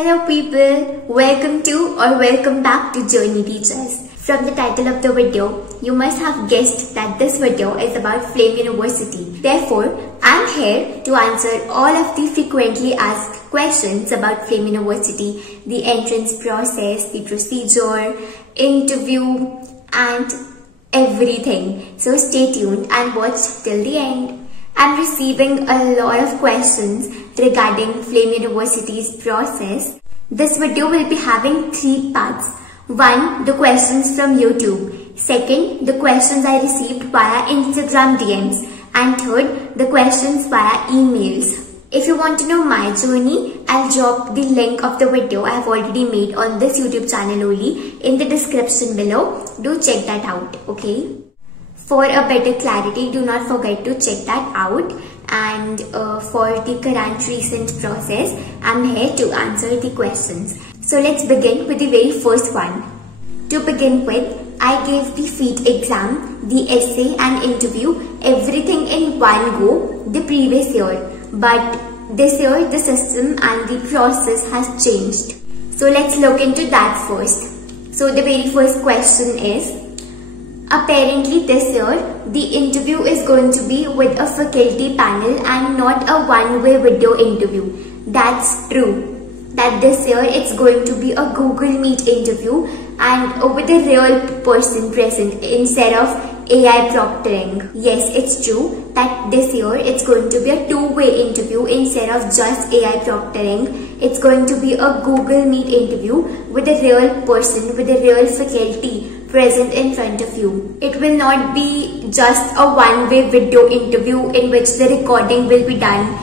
Hello people, welcome back to Journey Teachers. From the title of the video, you must have guessed that this video is about Flame University. Therefore, I'm here to answer all of the frequently asked questions about Flame University, the entrance process, the procedure, interview and everything. So stay tuned and watch till the end. I'm receiving a lot of questions regarding Flame University's process. This video will be having 3 parts. 1. The questions from YouTube. 2. The questions I received via Instagram DMs. And 3rd, the questions via emails. If you want to know my journey, I'll drop the link of the video I have already made on this YouTube channel only in the description below. Do check that out, okay? For a better clarity, do not forget to check that out. And for the current recent process, I'm here to answer the questions. So let's begin with the very first one. To begin with, I gave the FEAT exam, the essay and interview, everything in one go the previous year. But this year, the system and the process has changed. So let's look into that first. So the very first question is, apparently this year, the interview is going to be with a faculty panel and not a one-way video interview. That's true. That this year it's going to be a Google Meet interview and with a real person present instead of AI proctoring. Yes, it's true that this year it's going to be a two-way interview instead of just AI proctoring. It's going to be a Google Meet interview with a real person, with a real faculty present in front of you. It will not be just a one-way video interview in which the recording will be done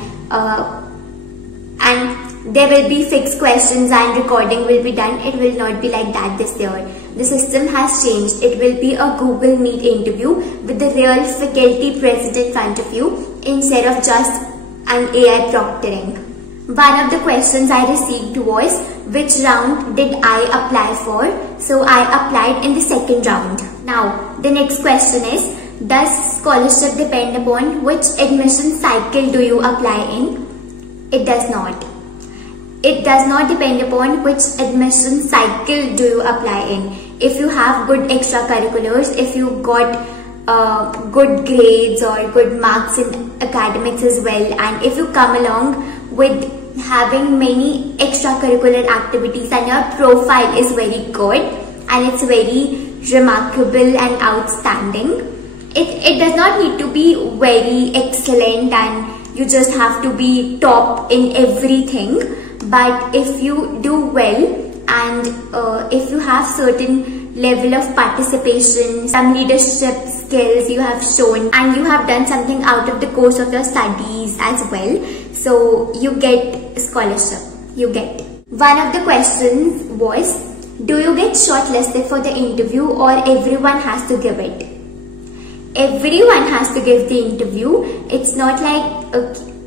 and there will be fixed questions and recording will be done. It will not be like that this year. The system has changed. It will be a Google Meet interview with the real faculty present in front of you instead of just an AI proctoring. One of the questions I received was, which round did I apply for? So I applied in the second round. Now, the next question is, does scholarship depend upon which admission cycle do you apply in? It does not. It does not depend upon which admission cycle do you apply in. If you have good extracurriculars, if you got good grades or good marks in academics as well, and if you come along with having many extracurricular activities and your profile is very good and it's very remarkable and outstanding, it does not need to be very excellent and you just have to be top in everything. But if you do well and if you have certain level of participation, some leadership skills you have shown and you have done something out of the course of your studies as well, so you get scholarship. You get. One of the questions was, do you get shortlisted for the interview or everyone has to give it? Everyone has to give the interview. It's not like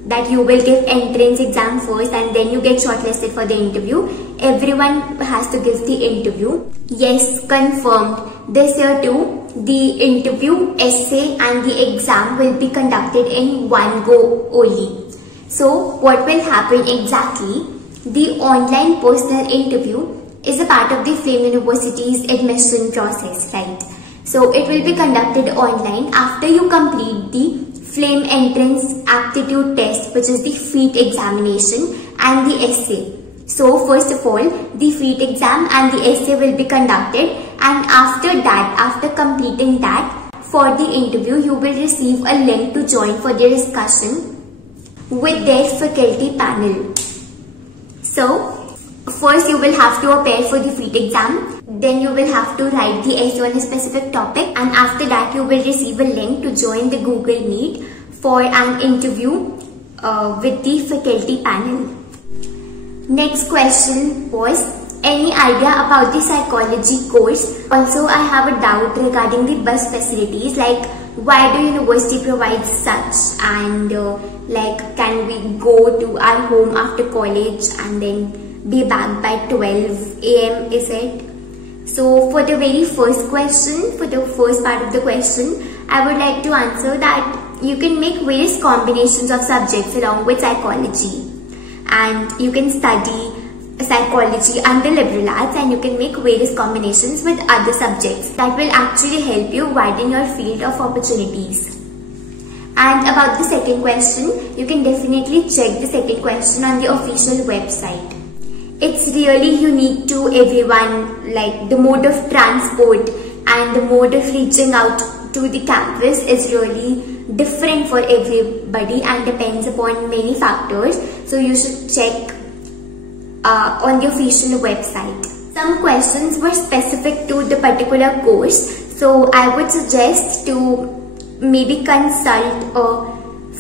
that you will give entrance exam first and then you get shortlisted for the interview. Everyone has to give the interview. Yes, confirmed. This year too, the interview, essay and the exam will be conducted in one go only. So what will happen exactly? The online personal interview is a part of the Flame University's admission process, right? So it will be conducted online after you complete the Flame Entrance Aptitude Test, which is the FEAT examination and the essay. So first of all, the FEAT exam and the essay will be conducted, and after that, after completing that, for the interview, you will receive a link to join for the discussion with their faculty panel. So first you will have to appear for the FEAT exam. Then you will have to write the essay on a specific topic, and after that you will receive a link to join the Google Meet for an interview with the faculty panel. Next question was, any idea about the psychology course? Also, I have a doubt regarding the bus facilities, like why do university provide such, and like can we go to our home after college and then be back by 12 AM is it? So for the very first question, for the first part of the question, I would like to answer that you can make various combinations of subjects along with psychology, and you can study psychology under liberal arts, and you can make various combinations with other subjects that will actually help you widen your field of opportunities. And about the second question, you can definitely check the second question on the official website. It's really unique to everyone, like the mode of transport and the mode of reaching out to the campus is really different for everybody and depends upon many factors. So you should check on the official website. Some questions were specific to the particular course, so I would suggest to maybe consult a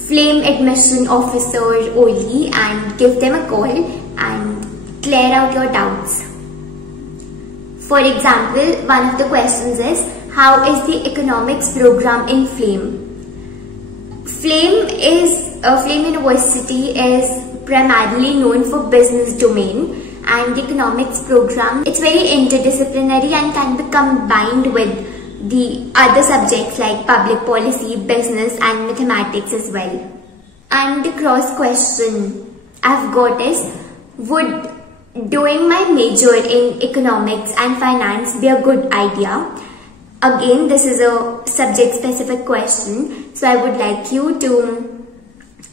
flame admission officer only and give them a call and clear out your doubts. For example, one of the questions is, how is the economics program in FLAME? FLAME University is primarily known for business domain, and the economics program, it's very interdisciplinary and can be combined with the other subjects like public policy, business and mathematics as well. And the cross question I've got is, would doing my major in economics and finance be a good idea? Again, this is a subject specific question, so I would like you to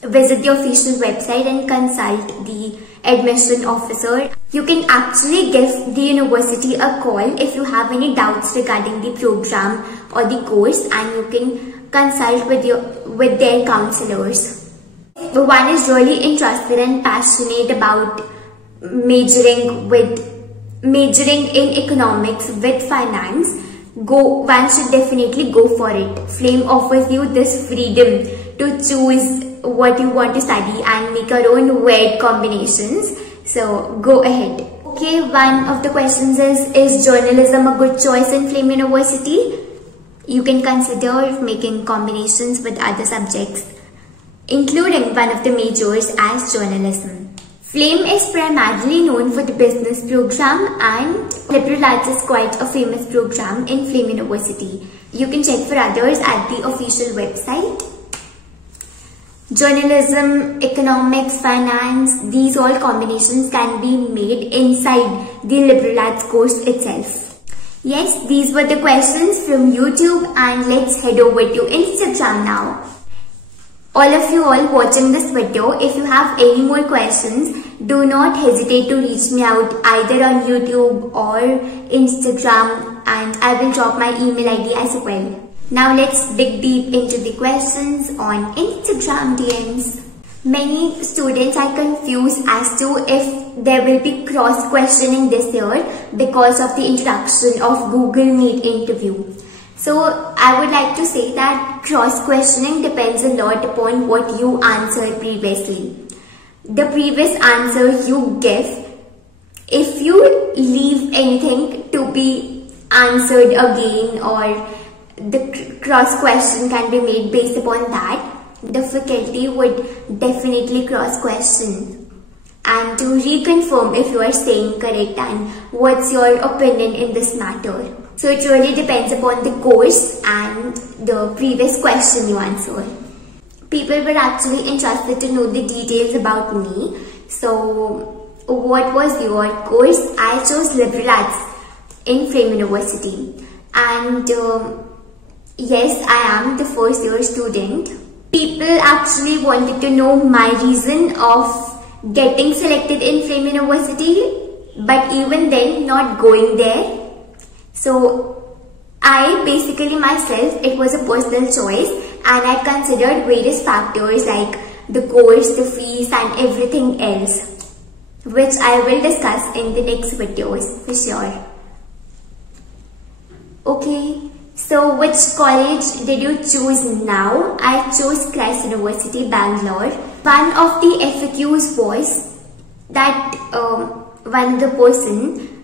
visit the official website and consult the admission officer. You can actually give the university a call if you have any doubts regarding the program or the course, and you can consult with their counselors. If one is really interested and passionate about majoring in economics with finance, one should definitely go for it. FLAME offers you this freedom to choose what you want to study and make your own weird combinations. So go ahead. Okay, one of the questions is journalism a good choice in FLAME University? You can consider making combinations with other subjects, including one of the majors as journalism. FLAME is primarily known for the business program, and liberal arts is quite a famous program in FLAME University. You can check for others at the official website. Journalism, economics, finance, these all combinations can be made inside the liberal arts course itself. Yes, these were the questions from YouTube, and let's head over to Instagram now. All of you all watching this video, if you have any more questions, do not hesitate to reach me out either on YouTube or Instagram, and I will drop my email ID as well. Now let's dig deep into the questions on Instagram DMs. Many students are confused as to if there will be cross-questioning this year because of the introduction of Google Meet interview. So I would like to say that cross-questioning depends a lot upon what you answered previously. The previous answer you give, if you leave anything to be answered again, or the cross-question can be made based upon that, the faculty would definitely cross-question and to reconfirm if you are saying correct and what's your opinion in this matter. So it really depends upon the course and the previous question you answered. People were actually interested to know the details about me. So what was your course? I chose liberal arts in FLAME University, and yes, I am the first year student. People actually wanted to know my reason of getting selected in FLAME University, but even then not going there. So I basically myself, it was a personal choice, and I considered various factors like the course, the fees and everything else, which I will discuss in the next videos for sure. Okay, so which college did you choose now? I chose Christ University, Bangalore. One of the FAQs was that one of the person,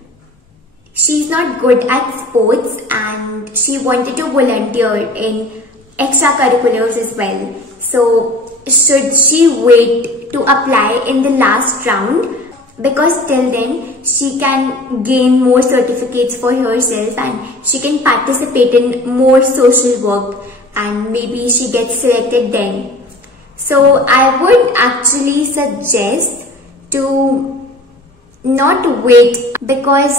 she's not good at sports and she wanted to volunteer in extracurriculars as well. So should she wait to apply in the last round? Because till then she can gain more certificates for herself and she can participate in more social work and maybe she gets selected then. So I would actually suggest to not wait, because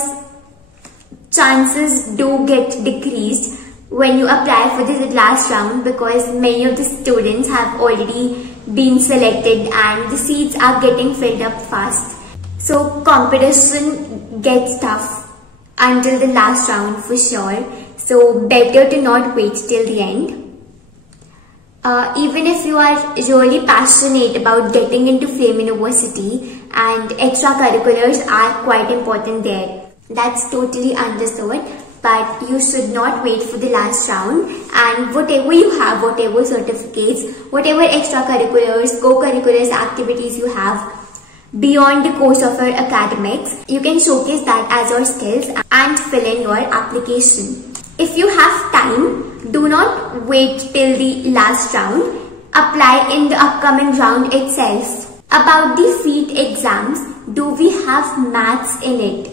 chances do get decreased when you apply for the last round, because many of the students have already been selected and the seats are getting filled up fast. So competition gets tough until the last round for sure. So better to not wait till the end. Even if you are really passionate about getting into FAME University, and extracurriculars are quite important there, that's totally understood, but you should not wait for the last round, and whatever you have, whatever certificates, whatever extracurriculars, co-curriculars activities you have beyond the course of your academics, you can showcase that as your skills and fill in your application. If you have time, do not wait till the last round. Apply in the upcoming round itself. About the FEAT exams, do we have maths in it?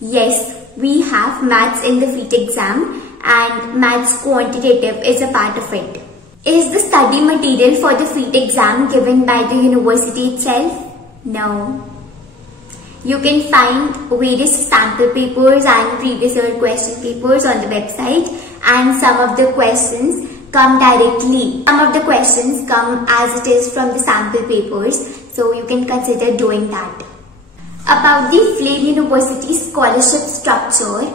Yes, we have maths in the FEAT exam, and maths quantitative is a part of it. Is the study material for the FEAT exam given by the university itself? No. You can find various sample papers and previous year question papers on the website, and some of the questions come directly. Some of the questions come as it is from the sample papers, so you can consider doing that. About the FAME University scholarship structure,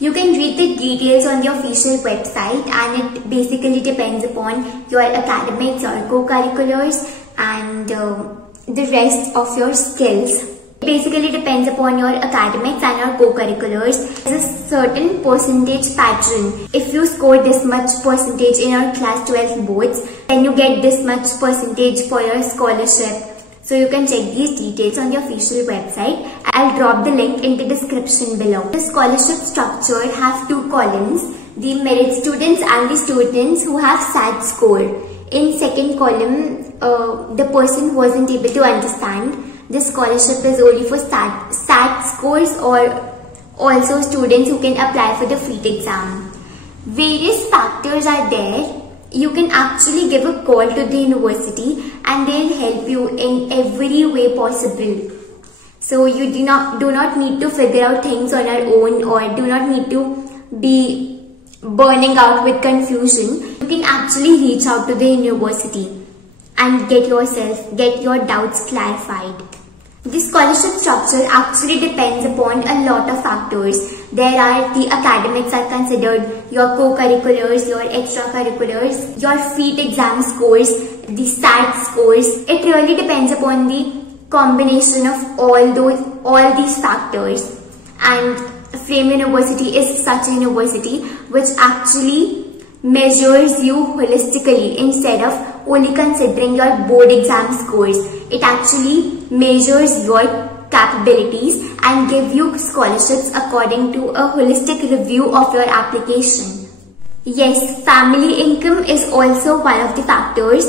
you can read the details on the official website, and it basically depends upon your academics, your co-curriculars, and the rest of your skills. It basically depends upon your academics and your co-curriculars. There's a certain percentage pattern. If you score this much percentage in your class 12 boards, then you get this much percentage for your scholarship. So you can check these details on the official website. I'll drop the link in the description below. The scholarship structure has two columns: the merit students and the students who have SAT score. In second column, the person who wasn't able to understand, this scholarship is only for SAT scores, or also students who can apply for the FEAT exam. Various factors are there. You can actually give a call to the university and they'll help you in every way possible. So you do not need to figure out things on your own, or do not need to be burning out with confusion. You can actually reach out to the university and get your doubts clarified. The scholarship structure actually depends upon a lot of factors. There are the academics are considered, your co-curriculars, your extracurriculars, your FEAT exam scores, the SAT scores. It really depends upon the combination of all these factors. And FAME University is such a university which actually measures you holistically instead of only considering your board exam scores. It actually measures your capabilities and give you scholarships according to a holistic review of your application. Yes, family income is also one of the factors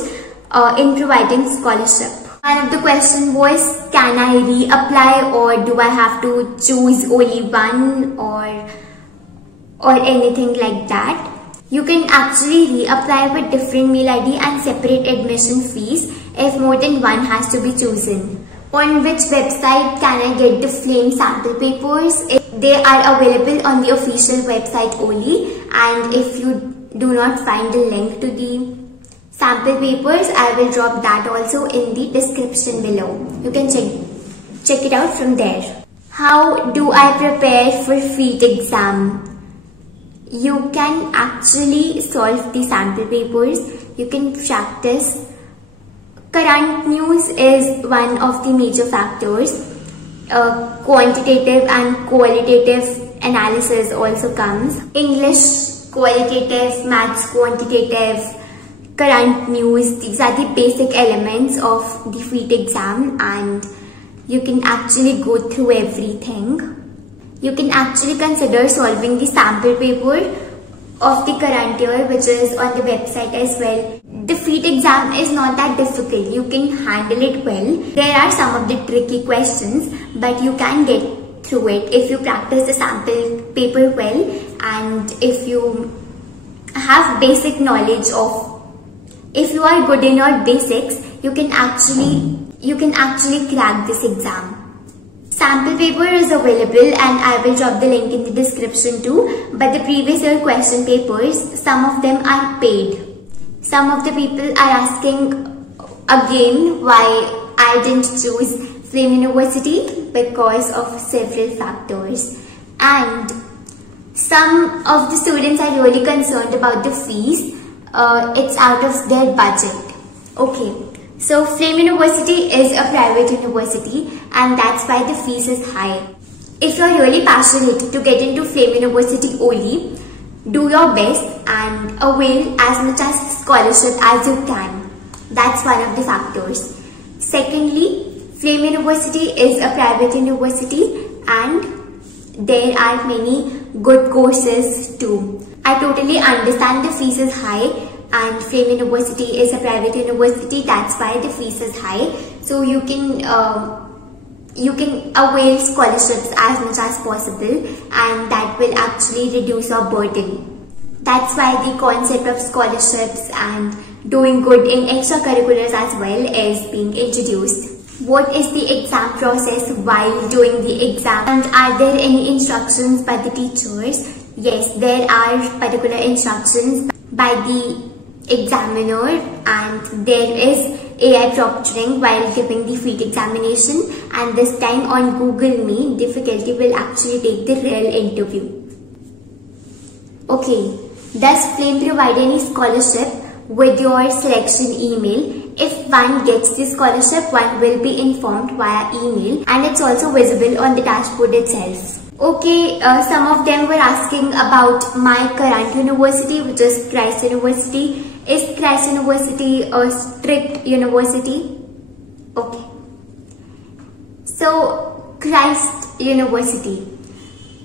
in providing scholarship. One of the question was, can I reapply, or do I have to choose only one, or anything like that? You can actually reapply with different mail ID and separate admission fees if more than one has to be chosen. On which website can I get the FAME sample papers? They are available on the official website only, and if you do not find the link to the sample papers, I will drop that also in the description below. You can check it out from there. How do I prepare for FEAT exam? You can actually solve the sample papers. You can practice. Current news is one of the major factors. Quantitative and qualitative analysis also comes. English qualitative, maths quantitative, current news. These are the basic elements of the FEAT exam, and you can actually go through everything. You can actually consider solving the sample paper of the current year, which is on the website as well. The FEAT exam is not that difficult. You can handle it well. There are some of the tricky questions, but you can get through it if you practice the sample paper well, and if you have basic knowledge of, if you are good in your basics, you can actually crack this exam. Sample paper is available and I will drop the link in the description too. But the previous year question papers, some of them are paid. Some of the people are asking again why I didn't choose Flame University because of several factors. And some of the students are really concerned about the fees. It's out of their budget. Okay, so Flame University is a private university and that's why the fees is high. If you're really passionate to get into Flame University only, do your best and avail as much as scholarship as you can. That's one of the factors. Secondly, Flame University is a private university and there are many good courses too. I totally understand the fees is high and Flame University is a private university, that's why the fees is high. So you can avail scholarships as much as possible and that will actually reduce your burden. That's why the concept of scholarships and doing good in extracurriculars as well is being introduced. What is the exam process while doing the exam, and are there any instructions by the teachers? Yes, there are particular instructions by the examiner and there is AI proctoring while giving the FEAT examination, and this time on Google Meet the faculty will actually take the real interview. Okay, does Flame provide any scholarship with your selection email? If one gets the scholarship, one will be informed via email and it's also visible on the dashboard itself. Okay, some of them were asking about my current university, which is Christ University. Is Christ University a strict university? Okay. So, Christ University.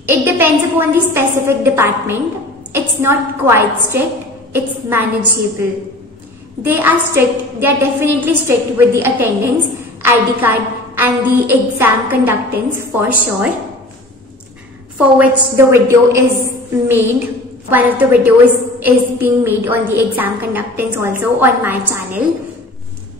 It depends upon the specific department. It's not quite strict. It's manageable. They are strict. They are definitely strict with the attendance, ID card and the exam conductance for sure, for which the video is made. One of the videos is being made on the exam conductance also on my channel.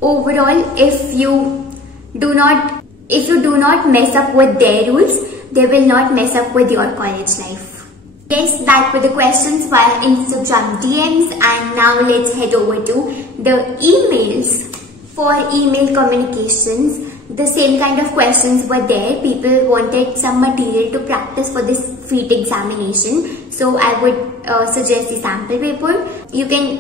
Overall, if you do not mess up with their rules, they will not mess up with your college life. Yes, that were the questions via Instagram DMs, and now let's head over to the emails. For email communications, the same kind of questions were there. People wanted some material to practice for this FEAT examination. So I would suggest the sample paper. You can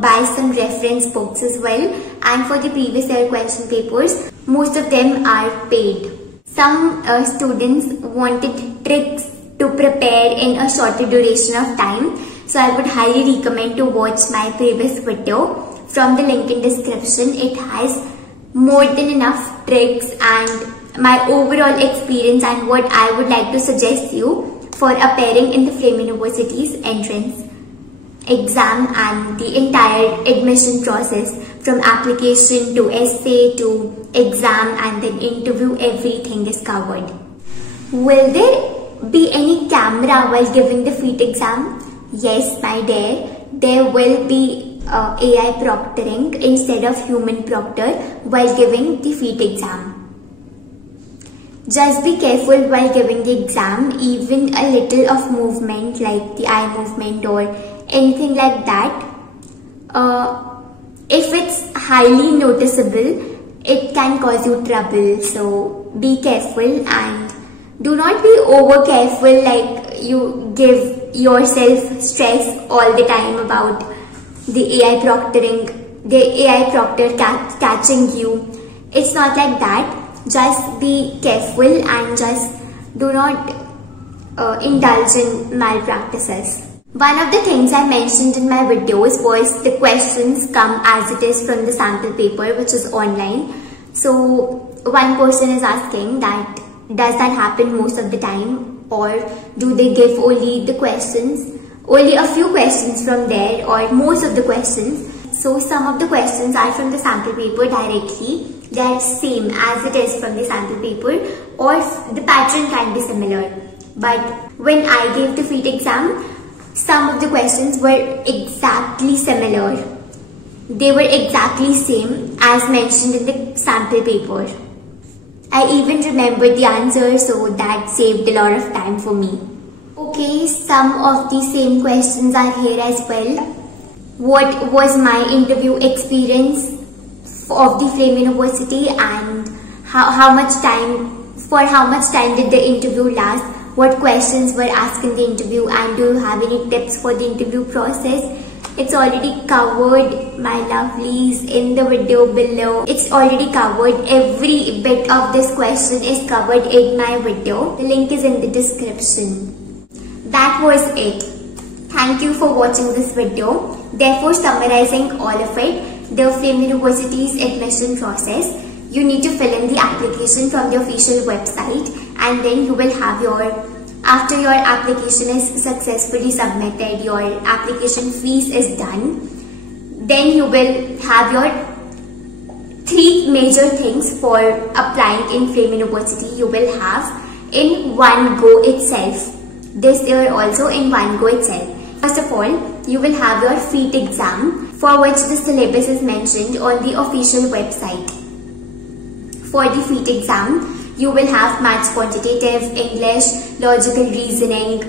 buy some reference books as well. And for the previous year question papers, most of them are paid. Some students wanted tricks to prepare in a shorter duration of time. So I would highly recommend to watch my previous video. From the link in description, it has more than enough tricks and my overall experience and what I would like to suggest you for appearing in the Flame University's entrance exam and the entire admission process, from application to essay to exam and then interview. Everything is covered. Will there be any camera while giving the FEAT exam? Yes, my dear, there will be AI proctoring instead of human proctor while giving the FEAT exam. Just be careful while giving the exam. Even a little of movement like the eye movement or anything like that, if it's highly noticeable, it can cause you trouble. So be careful and do not be over careful, like you give yourself stress all the time about the AI proctoring, the AI proctor catching you. It's not like that. Just be careful and just do not indulge in malpractices. One of the things I mentioned in my videos was the questions come as it is from the sample paper, which is online. So one person is asking that does that happen most of the time, or do they give only the questions, only a few questions from there, or most of the questions? So some of the questions are from the sample paper directly. They are same as it is from the sample paper, or the pattern can be similar. But when I gave the FEAT exam, some of the questions were exactly similar. They were exactly same as mentioned in the sample paper. I even remembered the answer, so that saved a lot of time for me. Okay, some of the same questions are here as well. What was my interview experience of the Flame University, and how much time did the interview last? What questions were asked in the interview, and do you have any tips for the interview process? It's already covered, my lovelies, in the video below. It's already covered. Every bit of this question is covered in my video. The link is in the description. That was it. Thank you for watching this video. Therefore, summarizing all of it, the Flame University's admission process, you need to fill in the application from the official website, and then you will have after your application is successfully submitted, your application fees is done, then you will have your 3 major things for applying in Flame University. You will have in one go itself. This year also in one go itself. First of all, you will have your FEAT exam, for which the syllabus is mentioned on the official website. For the FEAT exam, you will have maths, quantitative, English, logical reasoning,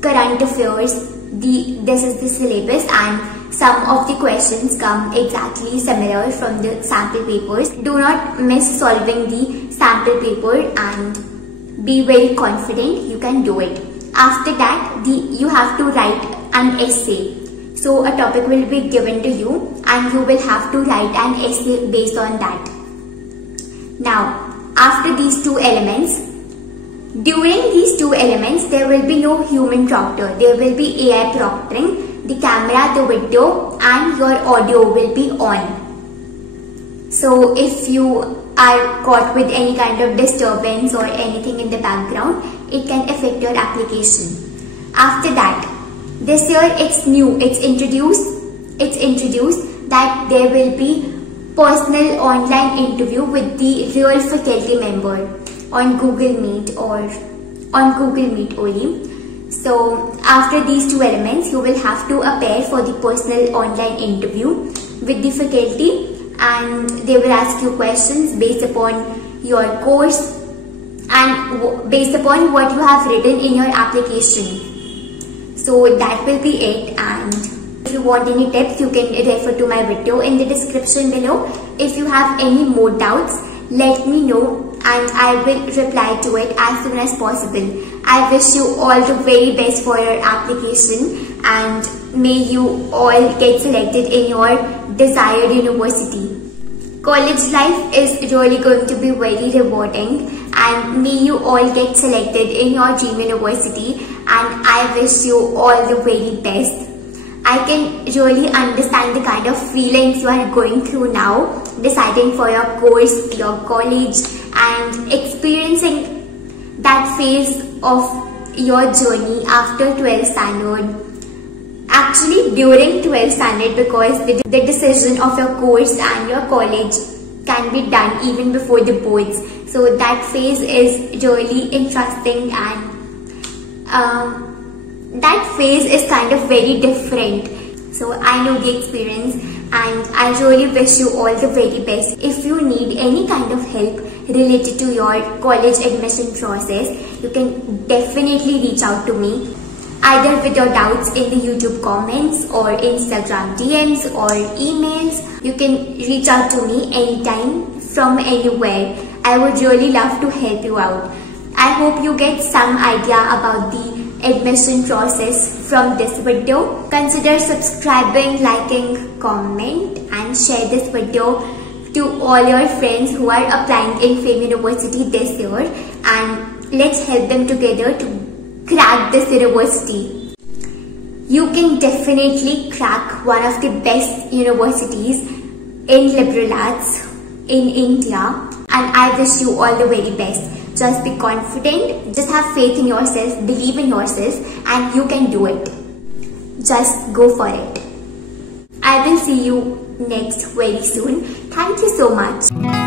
current affairs. This is the syllabus, and some of the questions come exactly similar from the sample papers. Do not miss solving the sample paper and be very confident you can do it. After that, you have to write an essay. So a topic will be given to you, and you will have to write an essay based on that. Now, after these 2 elements, during these 2 elements, there will be no human proctor. There will be AI proctoring. The camera, the video, and your audio will be on. So if you are caught with any kind of disturbance or anything in the background, it can affect your application. After that, this year it's new. It's introduced that there will be personal online interview with the real faculty member on Google Meet or on Google Meet only. So after these 2 elements, you will have to appear for the personal online interview with the faculty, and they will ask you questions based upon your course and based upon what you have written in your application. So that will be it, and if you want any tips, you can refer to my video in the description below. If you have any more doubts, let me know and I will reply to it as soon as possible. I wish you all the very best for your application, and may you all get selected in your desired university. College life is really going to be very rewarding, and may you all get selected in your dream university, and I wish you all the very best. I can really understand the kind of feelings you are going through now, deciding for your course, your college, and experiencing that phase of your journey after 12th standard. Actually, during 12th standard, because the decision of your course and your college can be done even before the boards. So that phase is really interesting, and that phase is kind of very different. So I know the experience, and I really wish you all the very best. If you need any kind of help related to your college admission process, you can definitely reach out to me, either with your doubts in the YouTube comments or Instagram DMs or emails. You can reach out to me anytime from anywhere. I would really love to help you out. I hope you get some idea about the admission process from this video. Consider subscribing, liking, comment, and share this video to all your friends who are applying in Flame University this year, and let's help them together to crack this university. You can definitely crack one of the best universities in liberal arts in India, and I wish you all the very best. Just be confident, just have faith in yourself, believe in yourself, and you can do it. Just go for it. I will see you next very soon. Thank you so much.